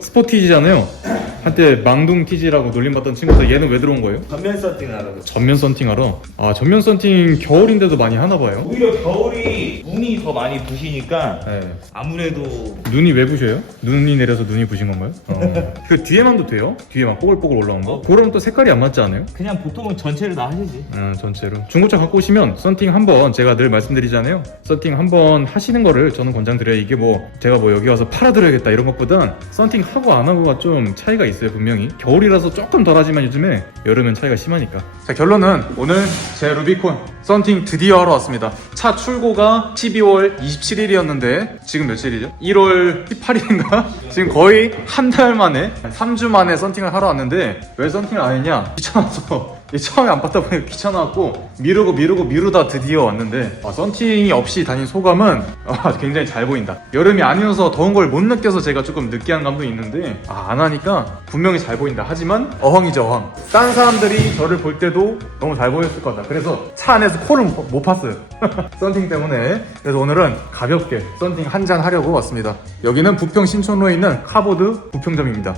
스포티지잖아요. 한때 망둥 티지라고 놀림받던 친구들 얘는 왜 들어온 거예요? 전면 서팅을 하라고. 전면 썬팅하러. 아 전면 썬팅 겨울인데도 많이 하나 봐요. 오히려 겨울이 눈이 더 많이 부시니까 네. 아무래도 눈이 왜 부셔요? 눈이 내려서 눈이 부신 건가요? 어. 그 뒤에만도 돼요? 뒤에만 뽀글뽀글 올라온 거? 그럼 또 색깔이 안 맞지 않아요? 그냥 보통은 전체를 다 하시지. 음, 전체로 중고차 갖고 오시면 썬팅 한번 제가 늘 말씀드리잖아요 썬팅 한번 하시는 거를 저는 권장드려요 이게 뭐 제가 뭐 여기 와서 팔아드려야겠다 이런 것보단 썬팅 하고 안 하고가 좀 차이가 있어요 분명히 겨울이라서 조금 덜하지만 요즘에 여름엔 차이가 심하니까 자 결론은 오늘 제 루비콘 썬팅 드디어 하러 왔습니다 차 출고가 12월 27일이었는데 지금 며칠이죠? 1월 18일인가? 지금 거의 한 달 만에 3주 만에 썬팅을 하러 왔는데 왜 썬팅을 안 했냐? 귀찮아서 이 처음에 안 봤다 보니까 귀찮아갖고 미루고 미루고 미루다 드디어 왔는데 아, 썬팅이 없이 다닌 소감은 아, 굉장히 잘 보인다. 여름이 아니어서 더운 걸 못 느껴서 제가 조금 느끼한 감도 있는데 아, 안 하니까 분명히 잘 보인다. 하지만 어항이죠 어항 다른 사람들이 저를 볼 때도 너무 잘 보였을 거다. 그래서 차 안에서 코를 못, 못 팠어요. 썬팅 때문에. 그래서 오늘은 가볍게 썬팅 한 잔 하려고 왔습니다. 여기는 부평 신촌로에 있는 카보드 부평점입니다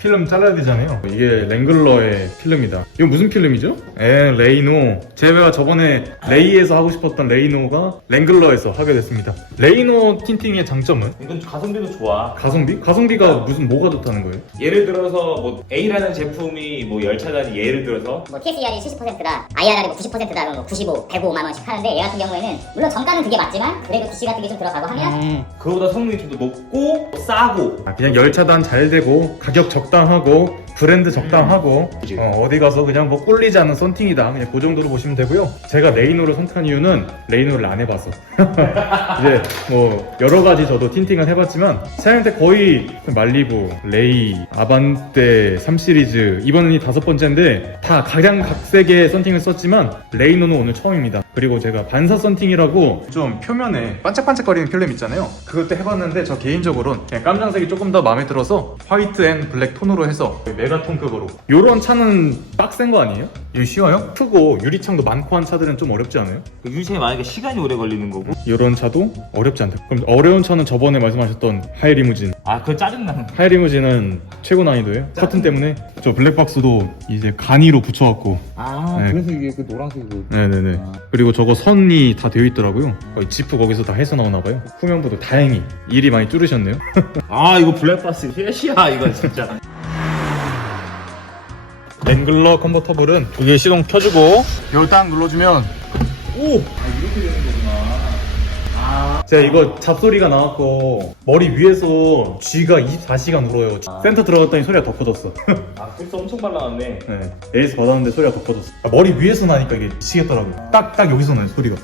필름 잘라야 되잖아요. 이게 랭글러의 필름이다. 이거 무슨 필름이죠? 에 레이노. 제가 저번에 레이에서 하고 싶었던 레이노가 랭글러에서 하게 됐습니다. 레이노 틴팅의 장점은 이건 가성비도 좋아. 가성비? 가성비가 무슨 뭐가 좋다는 거예요? 예를 들어서 뭐 A라는 제품이 뭐 열차단이 예를 들어서 뭐 TSER이 70%다, IRR이 뭐 90%다, 그러면 뭐 95, 105만 원씩 하는데 얘 같은 경우에는 물론 정가는 그게 맞지만 그래도 DC 같은 게 좀 들어가고 하면 그거보다 성능이 좀 더 높고 싸고 아, 그냥 열차단 잘 되고 가격 적 당하고 브랜드 적당하고 그치. 어, 디 가서 그냥 뭐 꼴리지 않은 썬팅이다. 그냥 그 정도로 보시면 되고요. 제가 레이노를 선택한 이유는 레이노를 안 해봐서. 이제 뭐 여러 가지 저도 틴팅을 해봤지만 사용 때 거의 말리부, 레이, 아반떼 3 시리즈 이번이 다섯 번째인데 다 각양각색의 썬팅을 썼지만 레이노는 오늘 처음입니다. 그리고 제가 반사 썬팅이라고 좀 표면에 반짝반짝거리는 필름 있잖아요. 그것도 해봤는데 저 개인적으로는 그냥 깜장색이 조금 더 마음에 들어서 화이트 앤 블랙 톤으로 해서 메가톤급으로 요런 차는 빡센 거 아니에요? 이거 쉬워요? 크고 유리창도 많고 한 차들은 좀 어렵지 않아요? 그 유지에 만약에 시간이 오래 걸리는 거고 이런 차도 어렵지 않다 그럼 어려운 차는 저번에 말씀하셨던 하이리무진 아 그거 짜증나는 거. 하이리무진은 최고 난이도예요 커튼 때문에 저 블랙박스도 이제 간이로 붙여갖고 아 네. 그래서 이게 그 노란색으로 네네네. 아. 그리고 저거 선이 다 되어 있더라고요. 거의 지프 거기서 다 해서 나오나 봐요. 후면부도 다행히 일이 많이 줄으셨네요. 아 이거 블랙박스 셋이야 이거 진짜 랭글러 컨버터블은 이게 시동 켜주고 이걸 딱 눌러주면 오! 아 이렇게 되는 거구나 아 제가 이거 잡소리가 나왔고 머리 위에서 쥐가 24시간 울어요. 센터 들어갔더니 소리가 더 커졌어. 아, 그래서 엄청 발라놨네 네. 에이스 받았는데 소리가 더 커졌어. 아, 머리 위에서 나니까 이게 미치겠더라고요. 딱, 딱 여기서 나요, 소리가.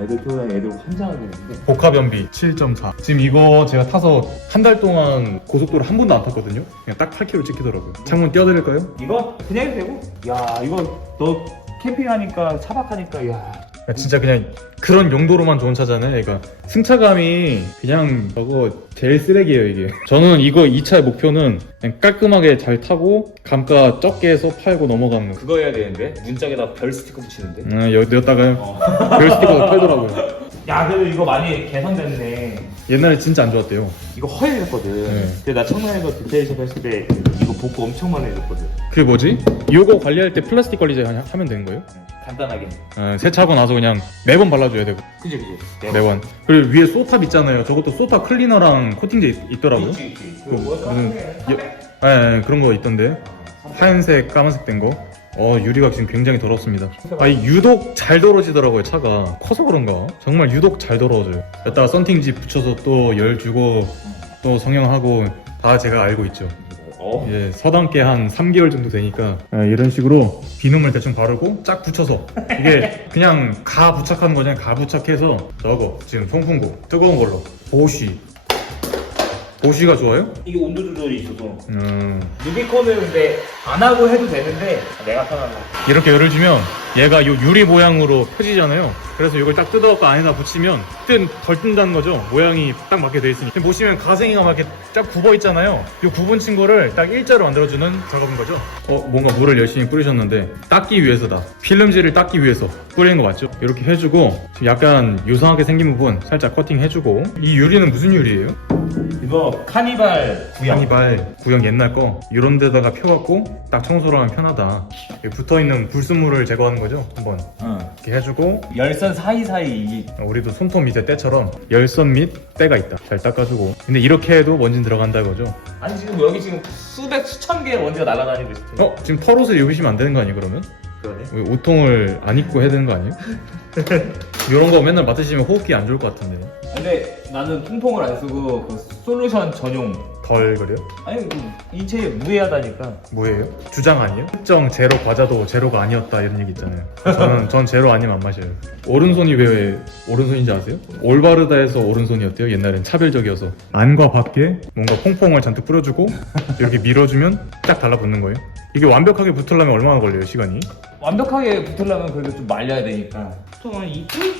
애들 표현 애들 환장하겠는데 복합연비 7.4. 지금 이거 제가 타서 한 달 동안 고속도로 한 번도 안 탔거든요. 그냥 딱 8km 찍히더라고요. 창문 띄워드릴까요? 이거 그냥 해도 되고 야 이거 너 캠핑하니까 차박하니까 야 야, 진짜 그냥 그런 용도로만 좋은 차잖아요. 그러니까 승차감이 그냥 저거 제일 쓰레기예요 이게. 저는 이거 이 차의 목표는 그냥 깔끔하게 잘 타고 감가 적게 해서 팔고 넘어가는 거. 그거 해야 되는데 문짝에다 별 스티커 붙이는데 음, 여기다가요. 어. 별 스티커도 팔더라고요. 야 그래도 이거 많이 개선됐네 옛날에 진짜 안 좋았대요. 이거 허해졌거든 네. 근데 나 청라에서 디테일샵 했을 때 이거 복구 엄청 많이 해줬거든 그게 뭐지? 이거 관리할 때 플라스틱 관리 잘 하면 되는 거예요? 간단하게 어, 세차하고 나서 그냥 매번 발라줘야 되고 그지 그지 네. 매번. 그리고 위에 소탑 있잖아요. 저것도 소탑 클리너랑 코팅제 있. 있지 있지 그 무슨 여- 예, 예, 그런 거 있던데 하얀색 까만색 된 거. 어 유리가 지금 굉장히 더럽습니다. 아니 유독 잘 더러지더라고요 차가 커서 그런가 정말 유독 잘 더러워져요. 여기다가 썬팅지 붙여서 또 열 주고 또 성형하고 다 제가 알고 있죠. 어? 예, 서당께 한 3개월 정도 되니까 예, 이런 식으로 비누물 대충 바르고 쫙 붙여서 이게 그냥 가 부착하는 거잖아요. 가 부착해서 저거 지금 송풍구 뜨거운 걸로 보쉬 보쉬가 좋아요? 이게 온도 조절이 있어서 음, 루비콘은 근데 안 하고 해도 되는데 내가 편하다 이렇게 열을 주면 얘가 요 유리 모양으로 펴지잖아요. 그래서 이걸 딱 뜯어갖고 안에다 붙이면 뜬, 덜 뜬다는 거죠. 모양이 딱 맞게 돼 있으니. 지금 보시면 가생이가 막 이렇게 쫙 굽어 있잖아요. 이 굽은 친구를 딱 일자로 만들어주는 작업인 거죠. 어, 뭔가 물을 열심히 뿌리셨는데 닦기 위해서다. 필름지를 닦기 위해서 뿌리는 거 맞죠? 이렇게 해주고 지금 약간 요상하게 생긴 부분 살짝 커팅 해주고 이 유리는 무슨 유리예요? 이거 카니발 구형. 카니발 구형 옛날 거 이런 데다가 펴갖고 딱 청소를 하면 편하다 붙어있는 불순물을 제거하는 거죠 한번 응. 이렇게 해주고 열선 사이사이 이 우리도 손톱 밑에 때처럼 열선 및 때가 있다 잘 닦아주고 근데 이렇게 해도 먼지 들어간다 이거죠 아니 지금 여기 지금 수백 수천 개의 먼지가 날아다니고 텐데. 어? 지금 털옷을 입으시면 안 되는 거 아니에요 그러면? 그러네. 왜 옷통을 안 입고 해야 되는 거 아니에요? 이런 거 맨날 맡으시면 호흡기 안 좋을 것 같은데 근데 나는 통풍을 안 쓰고 그 솔루션 전용. 덜 그래요? 아니 그 인체에 무해하다니까. 뭐예요? 주장 아니에요? 특정 제로 과자도 제로가 아니었다 이런 얘기 있잖아요. 저는 전 제로 아니면 안 마셔요. 오른손이 왜 오른손인지 아세요? 올바르다에서 오른손이었대요. 옛날엔 차별적이어서 안과 밖에 뭔가 퐁퐁을 잔뜩 뿌려주고 이렇게 밀어주면 딱 달라붙는 거예요. 이게 완벽하게 붙으려면 얼마나 걸려요 시간이? 완벽하게 붙으려면 그래도 좀 말려야 되니까. 보통 한 이틀?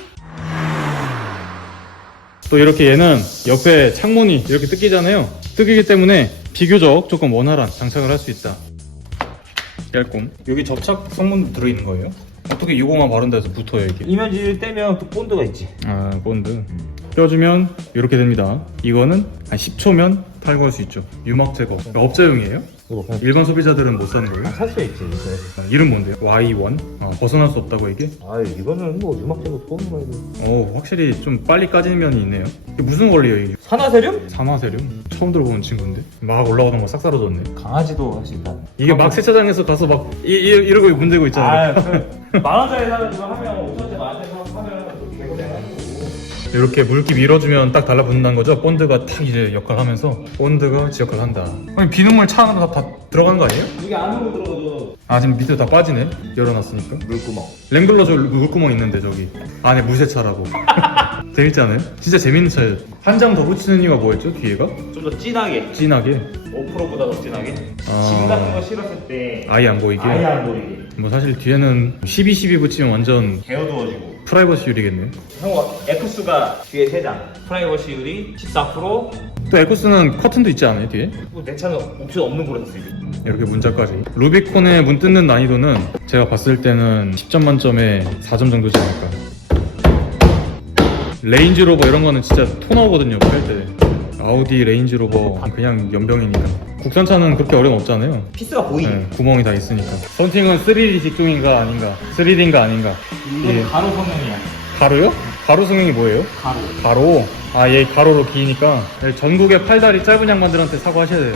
또 이렇게 얘는 옆에 창문이 이렇게 뜯기잖아요. 뜯기기 때문에 비교적 조금 원활한 장착을 할 수 있다. 얇꿈. 여기 접착 성분 들어있는 거예요? 어떻게 이거만 바른다 해서 붙어요 이게? 이면지를 떼면 또 본드가 있지. 아 본드 껴주면 이렇게 됩니다 이거는 한 10초면 탈거할 수 있죠 유막 제거 그러니까 업자용이에요? 이거 그냥 일반 소비자들은 못 사는 거예요? 살 수 있지. 이거. 아, 이름 뭔데요? Y1? 아, 벗어날 수 없다고 이게? 아 이거는 뭐 유막제도 쏘는 거야. 오 확실히 좀 빨리 까지는 면이 있네요 이게 무슨 원리예요 이게? 산화세륨? 산화세륨? 처음 들어보는 친구인데 막 올라오던 거 싹 사라졌네 강아지도 할 수 있다. 이게 막 세차장에서 가서 막 이, 이, 이러고 문대고 있잖아요 아, 그만 원짜리 사는 거 하면 5천 이렇게 물기 밀어주면 딱 달라붙는다는 거죠 본드가 탁 이제 역할을 하면서 본드가 지 역할을 한다 아니 비눗물 차 안으로 다, 다 들어가는 거 아니에요? 이게 안으로 들어가도 아 지금 밑에 다 빠지네 열어놨으니까 물구멍. 랭글러 저 물구멍 있는데 저기 안에 무쇠차라고 재밌지 않아요? 진짜 재밌는 차예요 한 장 더 붙이는 이유가 뭐였죠 뒤에가? 좀 더 진하게. 진하게 5%보다 더 진하게. 아. 짐 같은 거 실었을 때 아예 안 보이게 아예 안 보이게. 뭐 사실 뒤에는 12, 12 붙이면 완전 개어두워지고. 프라이버시 유리겠네요 형아, X수가 뒤에 3장. 프라이버시율이 14%. 또 에쿠스는 커튼도 있지 않아요 뒤에? 뭐내 차는 옵션 없는 거라서 쓰이고. 이렇게 문자까지 루비콘의 문 뜯는 난이도는 제가 봤을 때는 10점 만점에 4점 정도지 않을까 레인지로버 이런 거는 진짜 토 나오거든요 뺄 때 아우디 레인지로버 그냥 연병이니까 국산차는 그렇게 어려움 없잖아요 피스가 보이게. 네, 구멍이 다 있으니까 썬팅은 3D 직종인가 아닌가 3D인가 아닌가 이건 예. 가로 성능이야. 가로요? 가로 성능이 뭐예요? 가로. 가로 아 얘 가로로 기니까 네, 전국의 팔다리 짧은 양반들한테 사과하셔야 돼요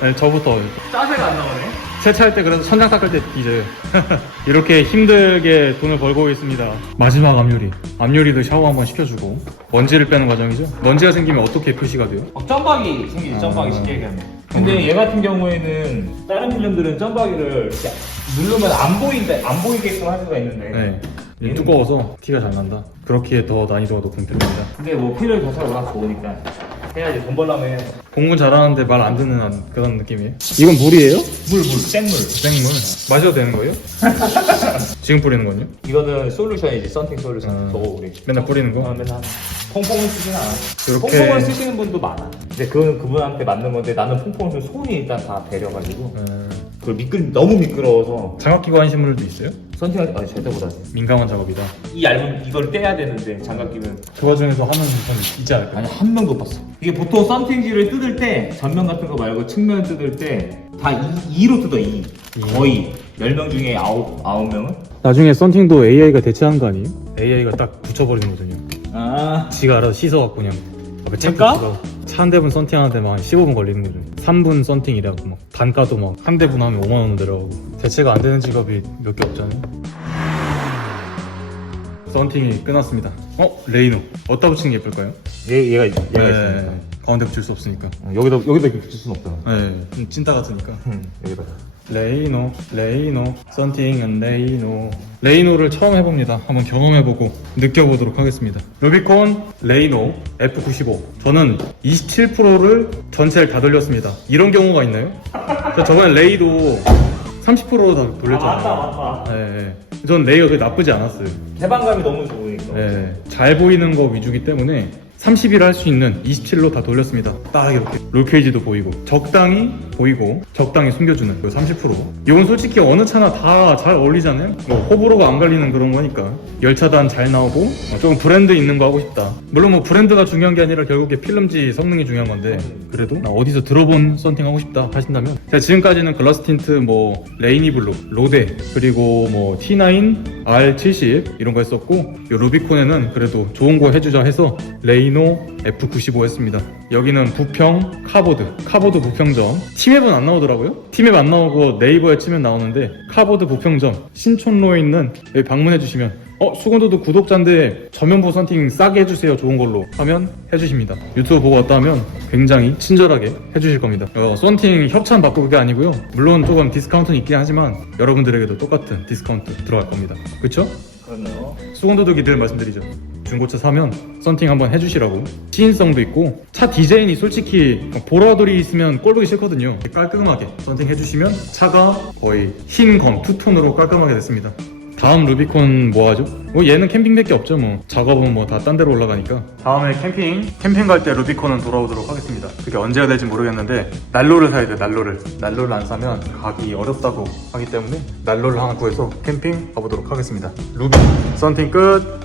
네, 저부터 짜세가 안 나오네. 세차할 때 그래서 천장 닦을 때 뒤져요 이렇게 힘들게 돈을 벌고 있습니다 마지막 앞유리 앞유리도 샤워 한번 시켜주고 먼지를 빼는 과정이죠 먼지가 생기면 어떻게 표시가 돼요? 막 점박이 생기지, 아. 점박이 쉽게 얘기하면. 근데 얘 같은 경우에는 다른 필름들은 점박이를 이렇게 누르면 안 보인다, 안 보이게끔 할 수가 있는데. 네 이게 두꺼워서 티가 잘 난다 그렇기에 더 난이도가 높은 필름입니다 근데 뭐 필름 자체가 워낙 좋으니까 해야지 돈 벌려면 해야지. 공부 잘하는데 말 안 듣는 한- 그런 느낌이에요 이건 물이에요? 물, 물, 생물. 생물 마셔도 되는 거예요? 지금 뿌리는 건요? 이거는 솔루션이지, 썬팅 솔루션. 음. 저거 우리. 맨날 뿌리는 거? 어, 맨날 퐁퐁을 쓰진 않아. 이렇게- 퐁퐁을 쓰시는 분도 많아. 근데 그건 그분한테 맞는 건데 나는 퐁퐁을 쓰면 손이 일단 다 배려가지고 음, 그걸 미끌 너무 미끄러워서 장갑 끼고 하신 분들도 있어요? 선팅할 아니 절대 못하지. 민감한 작업이다 이 얇은 이걸 떼야 되는데 장갑 끼면 그 와중에서 하는 사람 있지 않을까요? 아니 한 명도 못 봤어. 이게 보통 썬팅지를 뜯을 때 전면 같은 거 말고 측면 뜯을 때 다 2, 로 뜯어 2. 거의 10명 중에 9, 9명은? 나중에 썬팅도 AI가 대체하는 거 아니에요? AI가 딱 붙여버리는 거거든요. 아 지가 알아서 씻어갖고 그냥. 앞에 차 그러니까? 붙이고. 차 한 대분 썬팅하는데 막 15분 걸리는 거죠. 3분 썬팅이라고 막 단가도 막 한 대분 하면 5만 원 내려가고. 대체가 안 되는 직업이 몇 개 없잖아요. 썬팅이 끝났습니다. 어? 레이노. 어디다 붙이는 게 예쁠까요? 얘, 얘가 얘가 네, 있으니까. 가운데 붙일 수 없으니까. 어, 여기다 여기다 이렇게 붙일 수는 없잖아. 네, 좀 찐따 같으니까. 응 여기다. 레이노, 레이노, 썬팅은 레이노. 레이노를 처음 해봅니다. 한번 경험해보고 느껴보도록 하겠습니다. 루비콘 레이노 F95. 저는 27%를 전체를 다 돌렸습니다. 이런 경우가 있나요? 저 저번에 레이도 30%다 돌렸잖아요. 아, 맞다, 맞다. 네, 네. 전 레이어 그 나쁘지 않았어요. 개방감이 너무 좋으니까. 네, 잘 보이는 거 위주기 때문에 30일 할 수 있는 27로 다 돌렸습니다. 딱 이렇게 롤케이지도 보이고 적당히 보이고 적당히 숨겨주는 그 30%. 이건 솔직히 어느 차나 다 잘 어울리잖아요. 뭐 호불호가 안 갈리는 그런 거니까 열차단 잘 나오고 어, 조금 브랜드 있는 거 하고 싶다. 물론 뭐 브랜드가 중요한 게 아니라 결국에 필름지 성능이 중요한 건데 그래도 나 어디서 들어본 썬팅 하고 싶다 하신다면 제가 지금까지는 글라스 틴트 뭐 레이니 블루, 로데 그리고 뭐 T9, R70 이런 거 했었고 요 루비콘에는 그래도 좋은 거 해주자 해서 레이노 F95 했습니다. 여기는 부평 카보드, 카보드 부평점. 티맵은 안 나오더라고요. 티맵 안 나오고 네이버에 치면 나오는데 카보드 부평점 신촌로에 있는 여기 방문해 주시면 어 수건도도 구독자인데 전면부 선팅 싸게 해주세요 좋은 걸로 하면 해주십니다. 유튜브 보고 왔다 하면 굉장히 친절하게 해주실 겁니다. 어, 썬팅 협찬 받고 그게 아니고요. 물론 조금 디스카운트는 있긴 하지만 여러분들에게도 똑같은 디스카운트 들어갈 겁니다. 그렇죠? 그러네요. 수건도둑이 늘 말씀드리죠. 중고차 사면 썬팅 한번 해주시라고. 시인성도 있고 차 디자인이 솔직히 보라돌이 있으면 꼴보기 싫거든요. 깔끔하게 썬팅 해주시면 차가 거의 흰 검 투톤으로 깔끔하게 됐습니다. 다음 루비콘 뭐 하죠? 뭐 얘는 캠핑밖에 없죠 뭐. 작업은 뭐 다 딴 데로 올라가니까. 다음에 캠핑 캠핑 갈 때 루비콘은 돌아오도록 하겠습니다. 그게 언제가 될지 모르겠는데 난로를 사야 돼 난로를. 난로를 안 사면 가기 어렵다고 하기 때문에 난로를 하나 구해서 캠핑 가보도록 하겠습니다. 루비 썬팅 끝